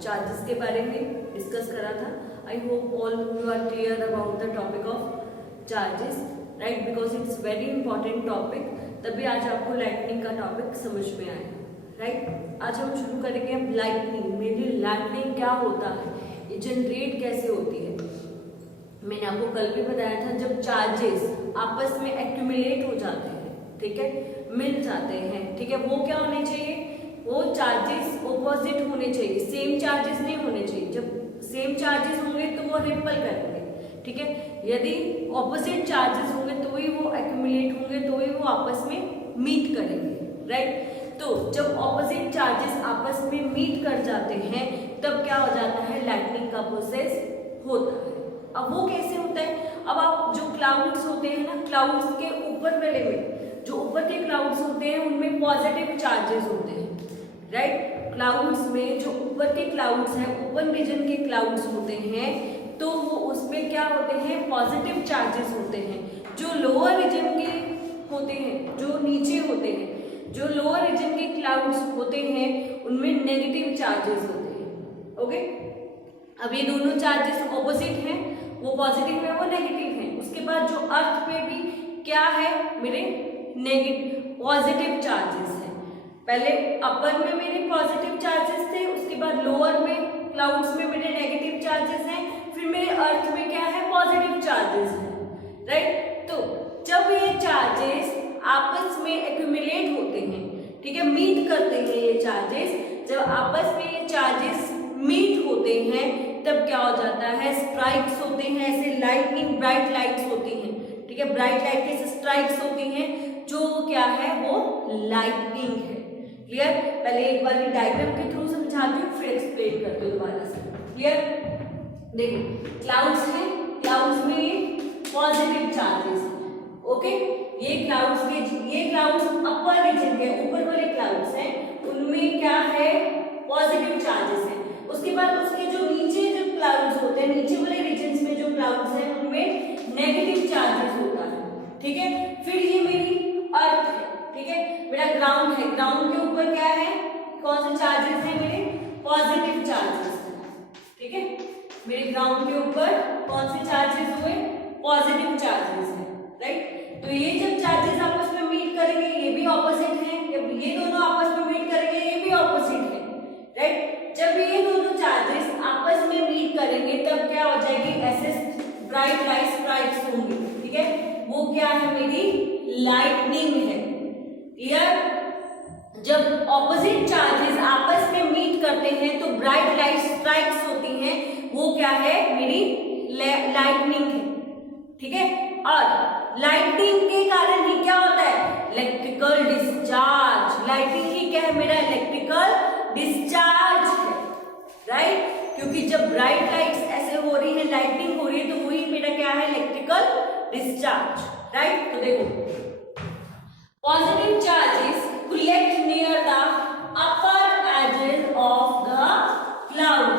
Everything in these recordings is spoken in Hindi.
चार्जेस के बारे में डिस्कस करा था। I hope all you are clear about the topic of charges, right, because it's very important topic, तभी आज आपको लाइटनिंग का टॉपिक समझ में आया, राइट। आज हम शुरू करेंगे अब लाइटनिंग। मेरी लाइटनिंग क्या होता है, ये जनरेट कैसे होती है। मैंने आपको कल भी बताया था, जब चार्जेस आपस में एक्यूमुलेट हो जाते हैं, ठीक है, मिल जाते हैं, ठीक है, वो क्या होने चाहिए, वो चार्जेस ऑपोजिट होने चाहिए, सेम चार्जेस नहीं होने चाहिए। जब सेम चार्जेस होंगे तो वो रिपल करेंगे, ठीक है। यदि ऑपोजिट चार्जेस होंगे तो ही वो एक्यूमुलेट होंगे, तो ही वो आपस में मीट करेंगे, राइट। तो जब ऑपोजिट चार्जेस आपस में मीट कर जाते हैं तब क्या हो जाता है, लाइटनिंग का प्रोसेस होता है। अब वो कैसे होता है, अब आप जो क्लाउड्स होते हैं ना, क्लाउड्स के ऊपर वाले में जो ऊपर के क्लाउड्स होते हैं उनमें पॉजिटिव चार्जेस होते हैं, राइट। क्लाउड्स में जो ऊपर के क्लाउड्स हैं, ओपन रीजन के क्लाउड्स होते हैं, तो वो उसमें क्या होते हैं, पॉजिटिव चार्जेस होते हैं। जो लोअर रीजन के होते हैं, जो नीचे होते हैं, जो लोअर रीजन के क्लाउड्स होते हैं उनमें नेगेटिव चार्जेस होते हैं, ओके। अब ये दोनों चार्जेस ऑपोजिट हैं, वो पॉजिटिव है, वो नेगेटिव है। उसके बाद जो अर्थ पे भी क्या है, मेरे नेगेटिव पॉजिटिव चार्जेस हैं। पहले अपर में मेरे पॉजिटिव चार्जेस थे, उसके बाद लोअर में क्लाउड्स में मेरे नेगेटिव चार्जेस हैं, फिर मेरे अर्थ में क्या है, पॉजिटिव चार्जेस हैं, राइट। तो जब ये चार्जेस आपस में एक्यूमुलेट होते हैं, ठीक है, मीट करते हैं ये चार्जेस, जब आपस में ये चार्जेस मीट होते हैं तब क्या हो जाता है, स्ट्राइक्स होते हैं, ऐसे लाइटनिंग ब्राइट लाइट्स होती हैं, ठीक है, ब्राइट लाइट के स्ट्राइक्स होती हैं, जो क्या है वो लाइटनिंग है। क्लियर। पहले एक बार डायग्राम के थ्रू समझाती हूँ, फिर एक्सप्लेन करती हूँ दोबारा से। क्लियर। देखो क्लाउड्स हैं, क्लाउड्स में पॉजिटिव चार्जेस, ओके। ये क्लाउड्स अपर रीजन के ऊपर वाले क्लाउड्स हैं, उनमें क्या है, पॉजिटिव चार्जेस हैं। उसके बाद उसके जो नीचे जो क्लाउड्स होते हैं, नीचे वाले रीजन्स में जो क्लाउड्स हैं उनमें नेगेटिव चार्जेस होता है, ठीक है। फिर ये मेरी अर्थ है, ठीक है, मेरा ग्राउंड है, ग्राउंड के ऊपर क्या है, कौन से चार्जेस हैं, मेरे पॉजिटिव चार्जेस, ठीक है। मेरे ग्राउंड के ऊपर कौन से चार्जेस हुए, पॉजिटिव चार्जेस हैं, राइट। तो ये जब चार्जेस आपस में मीट करेंगे, ये भी ऑपोजिट है, जब ये दोनों आपस में मीट करेंगे, ये भी ऑपोजिट है, राइट। जब ये दोनों चार्जेस आपस में मीट करेंगे तब क्या हो जाएगी, ऐसे ब्राइट लाइट स्ट्राइक्स होंगी, ठीक है, वो क्या है, मेरी लाइटनिंग है। क्लियर। जब ऑपोजिट चार्जेस आपस में मीट करते हैं तो ब्राइट लाइट स्ट्राइक्स होती हैं, वो क्या है, मेरी लाइटनिंग है, ठीक है। और लाइटनिंग के कारण ही क्या होता है, इलेक्ट्रिकल डिस्चार्ज। लाइटनिंग ही क्या है, मेरा इलेक्ट्रिकल डिस्चार्ज है, राइट। क्योंकि जब ब्राइट लाइट्स ऐसे हो रही है, लाइटनिंग हो रही है, तो वही मेरा क्या है, इलेक्ट्रिकल डिस्चार्ज, राइट। तो देखो positive charges collect near the upper edges of the cloud.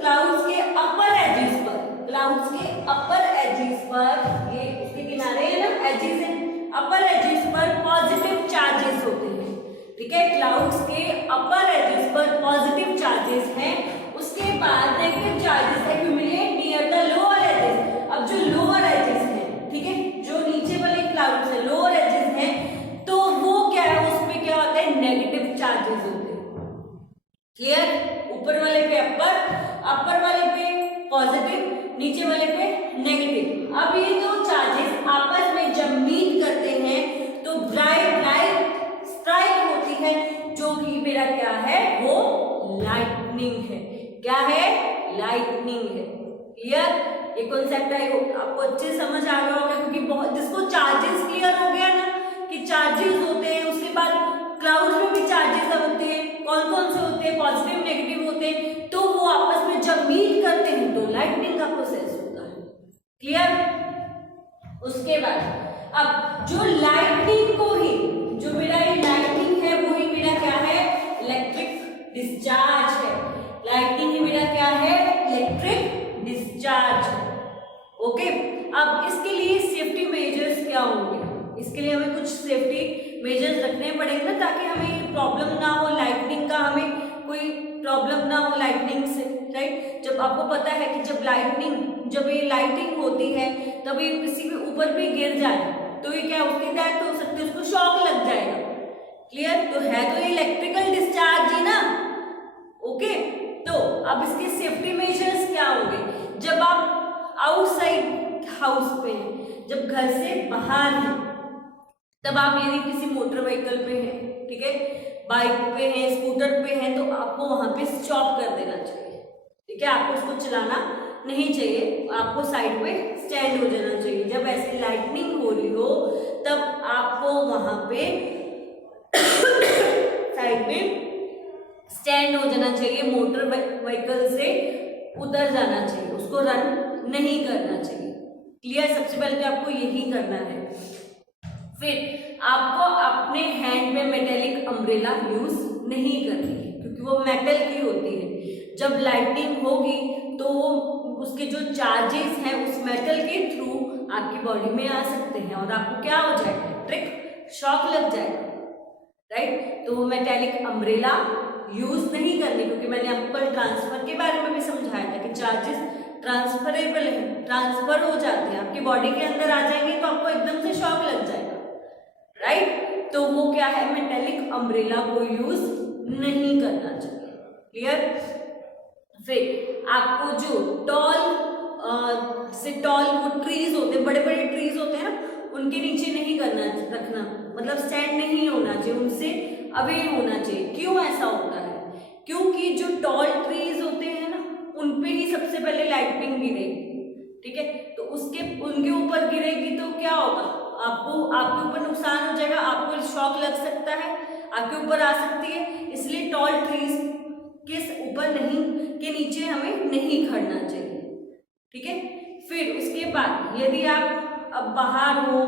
Clouds के अपर एजेस पर, क्लाउड्स के अपर एजेस पर, ये इसके किनारे है ना, एजेस है, अपर एजेस पर पॉजिटिव चार्जेस होते हैं, ठीक है। क्लाउड्स के अपर एजेस पर पॉजिटिव चार्जेस हैं। उसके बाद negative charges accumulate near the lower edges. अब जो लोअर एजेस है, ठीक है, जो नीचे वाले क्लाउड्स है, लोअर एजेस हैं, तो वो क्या है, उसमें क्या होता है, नेगेटिव चार्जेस होते हैं। क्लियर। ऊपर वाले पे अपर वाले पे पॉजिटिव, नीचे वाले पे नेगेटिव। अब ये दो चार्जेस आपस में जब मीट करते हैं तो ब्राइट लाइट स्ट्राइक होती है, जो कि मेरा क्या है, वो लाइटनिंग है। क्या है, लाइटनिंग है। क्लियर। ये कॉन्सेप्ट आपको अच्छे समझ आ गया होगा, क्योंकि बहुत जिसको चार्जेस क्लियर हो गया ना कि चार्जेस होते हैं, उसके बाद क्लाउड्स में भी चार्जेस होते हैं, कौन कौन से होते हैं, पॉजिटिव नेगेटिव होते हैं, तो वो आपस में जब मीट करते हैं तो लाइटनिंग का प्रोसेस होता है। क्लियर। उसके बाद अब जो लाइटनिंग को ही, जो मेरा ये लाइटनिंग है वही मेरा क्या है, इलेक्ट्रिक डिस्चार्ज है। लाइटनिंग ही मेरा क्या है, इलेक्ट्रिक डिस्चार्ज है, ओके। अब इसके लिए सेफ्टी मेजर्स क्या होंगे, इसके लिए हमें कुछ सेफ्टी मेजर्स रखने पड़ेंगे ना, ताकि हमें प्रॉब्लम ना हो, लाइटनिंग का हमें कोई जब आपको पता है कि जब ये लाइटिंग होती है तब ये किसी के ऊपर भी गिर जाए तो ये क्या उसकी डेथ हो सकती है, उसको शॉक लग जाएगा। क्लियर? तो है तो ये इलेक्ट्रिकल डिस्चार्ज ही ना। ओके, तो अब इसके सेफ्टी मेजर्स क्या होंगे? जब आप आउटसाइड हाउस पे हैं, जब घर से बाहर हैं, तब आप यदि किसी मोटर व्हीकल पे हैं, ठीक है, बाइक पे हैं, स्कूटर पे हैं, तो आपको वहां पे स्टॉप कर देना चाहिए। ठीक है, आपको उसको चलाना नहीं चाहिए, आपको साइड पे स्टैंड हो जाना चाहिए। जब ऐसी लाइटनिंग हो रही हो तब आपको वहां पे साइड में स्टैंड हो जाना चाहिए, मोटर व्हीकल से उतर जाना चाहिए, उसको रन नहीं करना चाहिए। क्लियर? सबसे पहले तो आपको यही करना है। फिर आपको अपने हैंड में मेटेलिक अम्ब्रेला यूज नहीं करनी है क्योंकि वो मेटल की होती है। जब लाइटनिंग होगी तो वो उसके जो चार्जेस हैं उस मेटल के थ्रू आपकी बॉडी में आ सकते हैं और आपको क्या हो जाएगा? इलेक्ट्रिक शॉक लग जाएगा। राइट? तो वो मेटेलिक अम्ब्रेला यूज नहीं करनी, क्योंकि मैंने आपको कल ट्रांसफर के बारे में भी समझाया था कि चार्जेस ट्रांसफरेबल है, ट्रांसफर हो जाते हैं, आपकी बॉडी के अंदर आ जाएंगे तो आपको एकदम से शॉक लग जाएगा। राइट? तो वो क्या है? मेटेलिक अम्ब्रेला को यूज नहीं करना चाहिए। क्लियर? फिर आपको जो टॉल वो ट्रीज होते हैं, बड़े बड़े ट्रीज होते हैं ना, उनके नीचे नहीं रखना, मतलब स्टैंड नहीं होना चाहिए, उनसे अवे होना चाहिए। क्यों ऐसा होता है? क्योंकि जो टॉल ट्रीज होते हैं ना, उनपे ही सबसे पहले लाइटनिंग गिरेगी। ठीक है, तो उनके ऊपर गिरेगी तो क्या होगा? आपके ऊपर नुकसान हो जाएगा, आपको शॉक लग सकता है, आपके ऊपर आ सकती है। इसलिए टॉल ट्रीज के ऊपर के नीचे हमें नहीं खड़ना चाहिए। ठीक है, फिर उसके बाद यदि आप अब बाहर हो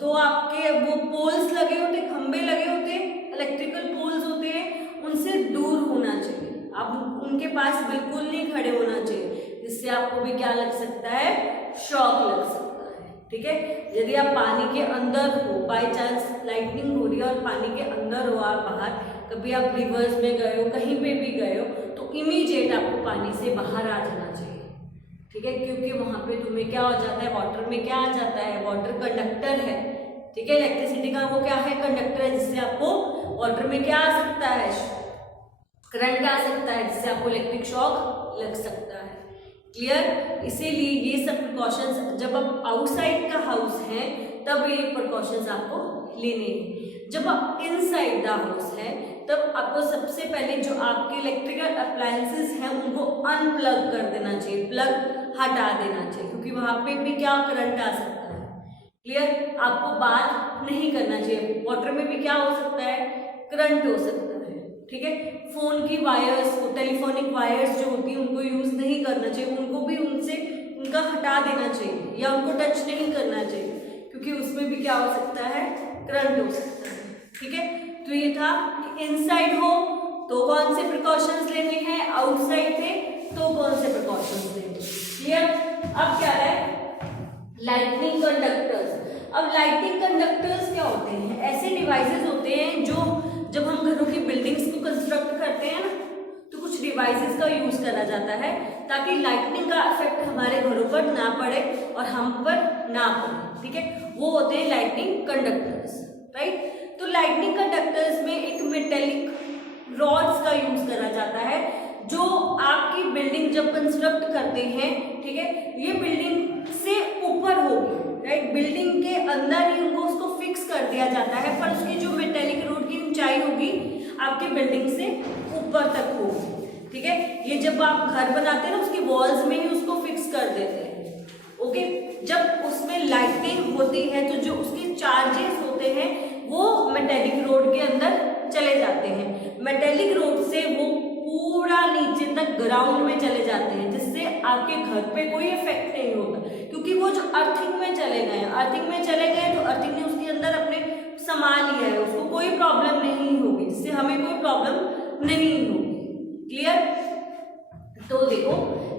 तो आपके वो पोल्स लगे होते, खंबे लगे होते, इलेक्ट्रिकल पोल्स होते हैं, उनसे दूर होना चाहिए। आप उनके पास बिल्कुल नहीं खड़े होना चाहिए, जिससे आपको भी क्या लग सकता है? शॉक लग सकता है। ठीक है, यदि आप पानी के अंदर हो, बाय चांस लाइटनिंग हो रही है और पानी के अंदर हो, आप बाहर कभी आप रिवर्स में गए हो, कहीं पे भी गए हो, तो इमीडिएट आपको पानी से बाहर आ जाना चाहिए। ठीक है, क्योंकि वहां पे तुम्हें क्या हो जाता है? वाटर में क्या आ जाता है? वाटर कंडक्टर है। ठीक है, इलेक्ट्रिसिटी का वो क्या है? कंडक्टर है, जिससे आपको वाटर में क्या आ सकता है? करंट आ सकता है, जिससे आपको इलेक्ट्रिक शॉक लग सकता है। क्लियर? इसीलिए ये सब प्रिकॉशंस, जब आप आउटसाइड का हाउस है तब ये प्रिकॉशंस आपको लेने हैं। जब आप इनसाइड द हाउस है तब आपको सबसे पहले जो आपके इलेक्ट्रिकल अप्लायंसेस हैं उनको अनप्लग कर देना चाहिए, प्लग हटा देना चाहिए, क्योंकि वहां पे भी क्या करंट आ सकता है। क्लियर? आपको बात नहीं करना चाहिए, वाटर में भी क्या हो सकता है? करंट हो सकता है। ठीक है, फोन की वायर्स, टेलीफोनिक वायर्स जो होती है उनको यूज नहीं करना चाहिए, उनको भी उनका हटा देना चाहिए या उनको टच नहीं करना चाहिए, क्योंकि उसमें भी क्या हो सकता है? करंट हो सकता है। ठीक है, तो ये था इनसाइड हो तो कौन से प्रिकॉशंस लेने हैं, आउटसाइड थे तो कौन से प्रिकॉशंस लेने। क्लियर? अब क्या है? Lightning conductors. अब लाइटनिंग कंडक्टर्स क्या होते हैं? ऐसे डिवाइसेस होते हैं जो जब हम घरों की बिल्डिंग्स को कंस्ट्रक्ट करते हैं ना, तो कुछ डिवाइसेस का यूज करा जाता है ताकि लाइटनिंग का इफेक्ट हमारे घरों पर ना पड़े और हम पर ना पड़े। ठीक है, वो होते हैं लाइटनिंग कंडक्टर्स। राइट? तो लाइटनिंग कंडक्टर्स में एक मेटेलिक रॉड्स का यूज करा जाता है, जो आपकी बिल्डिंग जब कंस्ट्रक्ट करते हैं, ठीक है, ये बिल्डिंग से ऊपर होगी। राइट? बिल्डिंग के अंदर ही उनको उसको फिक्स कर दिया जाता है, पर उसकी जो मेटेलिक रोड की ऊंचाई होगी आपके बिल्डिंग से ऊपर तक होगी। ठीक है, ये जब आप घर बनाते हैं ना, उसकी वॉल्स में ही उसको फिक्स कर देते हैं। ओके, जब उसमें लाइटनिंग होती है तो जो उसके चार्जेस होते हैं वो मेटेलिक रोड के अंदर चले जाते हैं। मेटेलिक रोड से वो पूरा नीचे तक ग्राउंड में चले जाते हैं, जिससे आपके घर पे कोई इफेक्ट नहीं होता, क्योंकि वो जो अर्थिंग में चले गए हैं, अर्थिंग में चले गए तो अर्थिंग ने उसके अंदर अपने समा लिया है, उसको कोई प्रॉब्लम नहीं होगी, जिससे हमें कोई प्रॉब्लम नहीं होगी। क्लियर? तो देखो,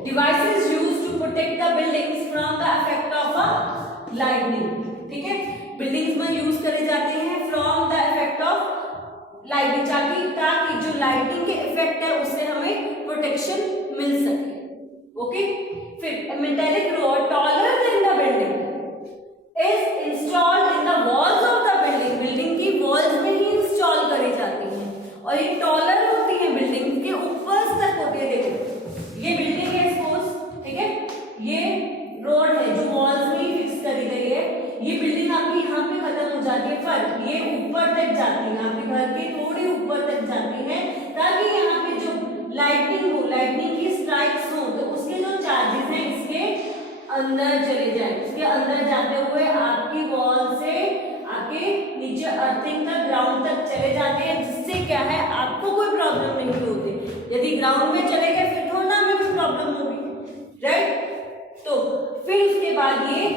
devices used to protect the buildings from the effect of a lightning. ठीक है, बिल्डिंग्स में यूज करे जाते हैं from the effect of lighting, ताकि जो लाइटिंग के इफेक्ट है उससे हमें प्रोटेक्शन मिल सके। ओके, फिर metallic rod taller than the building is installed in the walls of the building, building की वॉल्स में ही इंस्टॉल करी जाती हैं और ये टॉलर होती है बिल्डिंग के ऊपर तक होती है। देखो ये बिल्डिंग है सपोज, ठीक है, ये रोड है जो वॉल्स में ही फिक्स करी गई है, ये बिल्डिंग आपकी यहाँ पे खत्म हो जाती है पर ये ऊपर तक जाती है, आपके घर के थोड़ी ऊपर तक जाती है ताकि यहाँ पे जो लाइटनिंग हो, लाइटनिंग की स्ट्राइक्स हो तो उसके जो चार्जेस हैं इसके अंदर चले जाए, उसके अंदर जाते हुए आपकी वॉल से आके नीचे अर्थिंग तक ग्राउंड तक चले जाते हैं, जिससे क्या है आपको कोई प्रॉब्लम नहीं होती। यदि ग्राउंड में चले गए फिर थोड़ा हमें कोई प्रॉब्लम होगी, राइट। तो फिर उसके बाद ये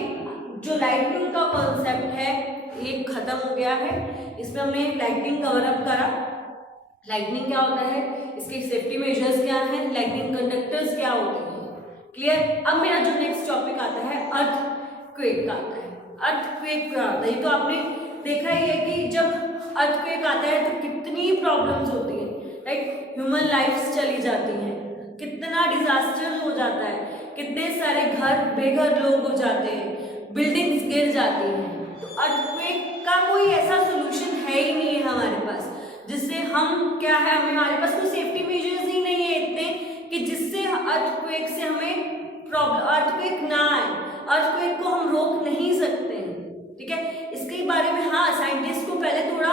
जो लाइटिंग का कॉन्सेप्ट है ये खत्म हो गया है, इसमें हमने लाइटिंग कवर अप करा। लाइटनिंग क्या होता है, इसके सेफ्टी मेजर्स क्या हैं, लाइटनिंग कंडक्टर्स क्या होते हैं, क्लियर। अब मेरा जो नेक्स्ट टॉपिक आता है अर्थक्वेक का आता है। अर्थक्वेक क्या होता है, ये तो आपने देखा ही है कि जब अर्थक्वेक आता है तो कितनी प्रॉब्लम्स होती है, राइट। ह्यूमन लाइफ्स चली जाती हैं, कितना डिजास्टर हो जाता है, कितने सारे घर बेघर लोग हो जाते हैं, बिल्डिंग्स गिर जाती हैं। तो अर्थक्वेक का कोई ऐसा सोल्यूशन है ही नहीं है हमारे पास, जिससे हम क्या है, हमारे पास कोई सेफ्टी मेजर्स ही नहीं है इतने कि जिससे अर्थक्वेक से हमें प्रॉब्लम, अर्थक्वेक ना आए, अर्थक्वेक को हम रोक नहीं सकते हैं, ठीक है। इसके बारे में हाँ साइंटिस्ट को पहले थोड़ा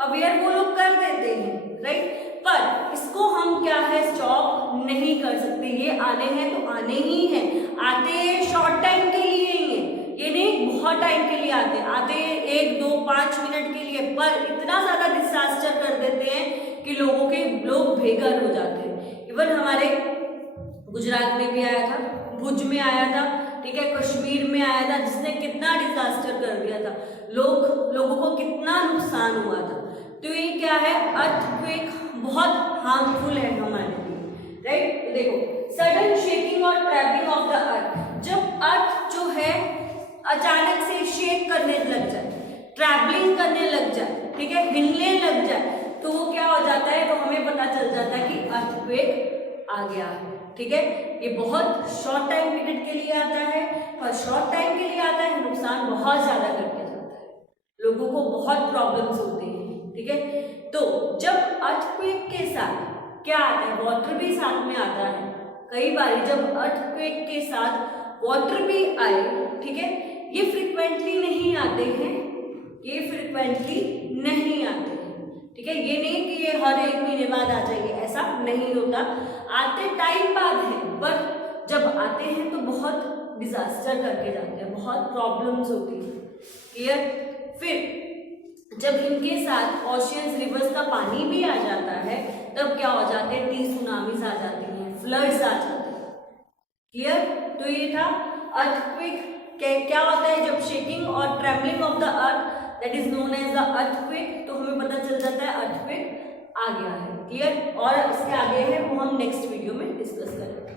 अवेयर वो लोग कर देते हैं, राइट, पर इसको हम क्या है स्टॉप नहीं कर सकते। ये आने हैं तो आने ही हैं, आते शॉर्ट टाइम के लिए ही है, ये नहीं बहुत टाइम के लिए आते हैं 1, 2, 5 मिनट के लिए, पर इतना ज्यादा डिजास्टर कर देते हैं कि लोग बेघर हो जाते हैं। इवन हमारे गुजरात में भी आया था, भुज में आया था, ठीक है, कश्मीर में आया था, जिसने कितना डिजास्टर कर दिया था, लोगों को कितना नुकसान हुआ था। तो ये क्या है, अर्थक्वेक बहुत हार्मफुल है हमारे लिए, राइट। देखो सडन शेकिंग और ट्रैवलिंग ऑफ द अर्थ, जब अर्थ जो है अचानक से शेक करने लग जाए, ट्रैवलिंग करने लग जाए, ठीक है, हिलने लग जाए, तो वो क्या हो जाता है, तो हमें पता चल जाता है कि अर्थक्वेक आ गया है, ठीक है। ये बहुत शॉर्ट टाइम पीरियड के लिए आता है और शॉर्ट टाइम के लिए आता है, नुकसान बहुत ज्यादा करके जाता है, लोगों को बहुत प्रॉब्लम्स होती हैं, ठीक है। तो जब अर्थक्वेक के साथ क्या आता है, वाटर भी साथ में आता है। कई बार जब अर्थक्वेक के साथ वाटर भी आए, ठीक है, ये फ्रिक्वेंटली नहीं आते हैं, ये फ्रिक्वेंटली नहीं आते हैं, ठीक है। ये नहीं कि ये हर 1 महीने बाद आ जाएंगे, ऐसा नहीं होता, आते टाइम बाद है, पर जब आते हैं तो बहुत डिजास्टर करके जाते हैं, बहुत प्रॉब्लम्स होती है, क्लियर। फिर जब इनके साथ ओशियंस, रिवर्स का पानी भी आ जाता है, तब क्या हो जाते हैं, सुनामीज आ जाती हैं, फ्लड्स आ जाते हैं, क्लियर। तो ये था अर्थक्वेक क्या होता है, जब शेकिंग और trembling of the earth, that is known as the earthquake, तो हमें पता चल जाता है अर्थक्वेक आ गया है, क्लियर। और इसके आगे है वो हम नेक्स्ट वीडियो में डिस्कस करेंगे।